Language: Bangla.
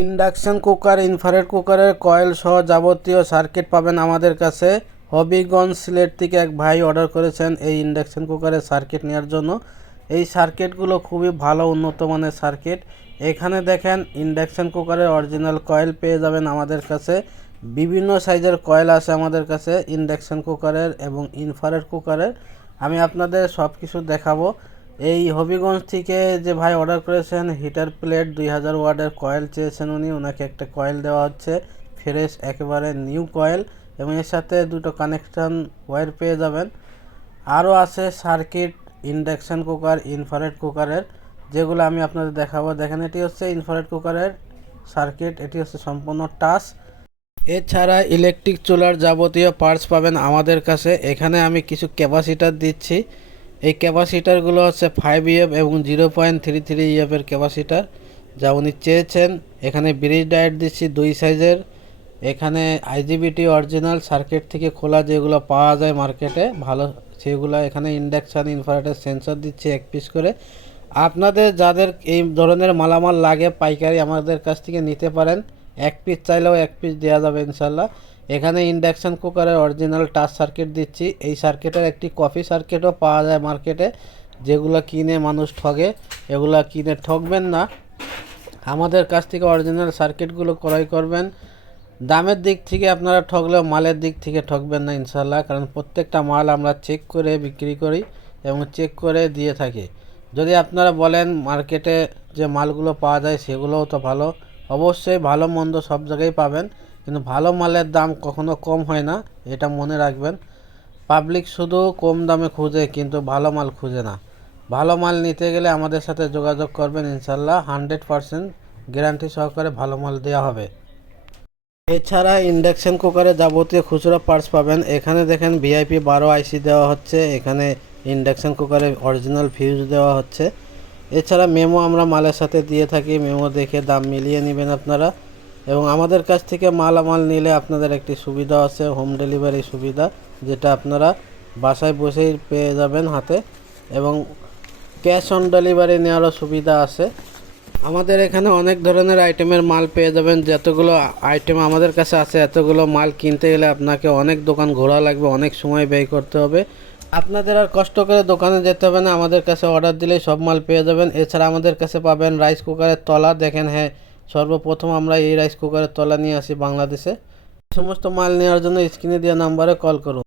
ইন্ডাকশন কুকার, ইনফ্রারেড কুকারের কয়েল সহ যাবতীয় সার্কিট পাবেন আমাদের কাছে। হবিগঞ্জ সিলেট থেকে এক ভাই অর্ডার করেছেন এই ইন্ডাকশন কুকারের সার্কিট নেওয়ার জন্য। এই সার্কিটগুলো খুবই ভালো উন্নত মানের সার্কিট। এখানে দেখেন ইন্ডাকশন কুকারের অরিজিনাল কয়েল পেয়ে যাবেন আমাদের কাছে। বিভিন্ন সাইজের কয়েল আছে আমাদের কাছে ইন্ডাকশন কুকারের এবং ইনফ্রারেড কুকারের। আমি আপনাদের সব কিছু দেখাবো। এই হবিগঞ্জ থেকে যে ভাই অর্ডার করেছেন হিটার প্লেট 2000 ওয়াটের কয়েল চেয়েছেন উনি, ওনাকে একটা কয়েল দেওয়া হচ্ছে ফ্রেশ একেবারে নিউ কয়েল, এবং এর সাথে দুটো কানেকশন ওয়্যার পেয়ে যাবেন। আরও আছে সার্কিট ইন্ডাকশন কুকার, ইনফ্রারেড কুকারের, যেগুলো আমি আপনাদের দেখাবো। দেখেন এটি হচ্ছে ইনফ্রারেড কুকারের সার্কিট, এটি হচ্ছে সম্পূর্ণ টাচ। এছাড়া ইলেকট্রিক চুলার যাবতীয় পার্টস পাবেন আমাদের কাছে। এখানে আমি কিছু ক্যাপাসিটার দিচ্ছি। এই ক্যাপাসিটারগুলো হচ্ছে 5 EF এবং 0.33 EF-এর ক্যাপাসিটার, যা উনি চেয়েছেন। এখানে ব্রিজ ডায়োড দিচ্ছি 2 সাইজের। এখানে আইজিবিটি অরিজিনাল সার্কিট থেকে খোলা যেগুলো পাওয়া যায় মার্কেটে ভালো, সেগুলো। এখানে ইন্ডাকশান ইনফ্রারেডের সেন্সর দিচ্ছি 1 পিস করে। আপনাদের যাদের এই ধরনের মালামাল লাগে পাইকারি আমাদের কাছ থেকে নিতে পারেন। 1 পিস চাইলেও 1 পিস দেওয়া যাবে ইনশাল্লাহ। এখানে ইন্ডাকশন কুকারের অরিজিনাল টাচ সার্কিট দিচ্ছি। এই সার্কিটের একটি কপি সার্কিটও পাওয়া যায় মার্কেটে, যেগুলো কিনে মানুষ ঠগে। এগুলো কিনে ঠকবেন না, আমাদের কাছ থেকে অরিজিনাল সার্কিটগুলো ক্রয় করবেন। দামের দিক থেকে আপনারা ঠকলেও মালের দিক থেকে ঠকবেন না ইনশাল্লাহ, কারণ প্রত্যেকটা মাল আমরা চেক করে বিক্রি করি এবং চেক করে দিয়ে থাকি। যদি আপনারা বলেন মার্কেটে যে মালগুলো পাওয়া যায় সেগুলোও তো ভালো, অবশ্যই ভালো মন্দ সব জায়গায় পাবেন, কিন্তু ভালো মালের দাম কখনো কম হয় না, এটা মনে রাখবেন। পাবলিক শুধু কম দামে খুঁজে কিন্তু ভালো মাল খুঁজে না। ভালো মাল নিতে গেলে আমাদের সাথে যোগাযোগ করবেন ইনশাল্লাহ, 100% গ্যারান্টি সহকারে ভালো মাল দেওয়া হবে। এছাড়া ইন্ডাকশন কুকারে যাবতীয় খুচরা পার্টস পাবেন। এখানে দেখেন ভিআইপি 12 আইসি দেওয়া হচ্ছে, এখানে ইন্ডাকশন কুকারে অরিজিনাল ফিউজ দেওয়া হচ্ছে। এছাড়া মেমো আমরা মালের সাথে দিয়ে থাকি, মেমো দেখে দাম মিলিয়ে নেবেন আপনারা। এবং আমাদের কাছ থেকে মালামাল নিলে আপনাদের একটি সুবিধা আছে, হোম ডেলিভারি সুবিধা, যেটা আপনারা বাসায় বসেই পেয়ে যাবেন হাতে, এবং ক্যাশ অন ডেলিভারি নেওয়ারও সুবিধা আছে। আমাদের এখানে অনেক ধরনের আইটেমের মাল পেয়ে যাবেন। যতগুলো আইটেম আমাদের কাছে আছে এতগুলো মাল কিনতে গেলে আপনাকে অনেক দোকান ঘোরা লাগবে, অনেক সময় ব্যয় করতে হবে। আপনাদের আর কষ্ট করে দোকানে যেতে হবে না, আমাদের কাছে অর্ডার দিলেই সব মাল পেয়ে যাবেন। এছাড়া আমাদের কাছে পাবেন রাইস কুকারের তলা। দেখেন, হ্যাঁ, সর্বপ্রথম আমরা এই রাইস কুকারের তলা নিয়ে আসি বাংলাদেশে। সমস্ত মাল নেওয়ার জন্য স্ক্রিনে দেওয়া নাম্বারে কল করুন।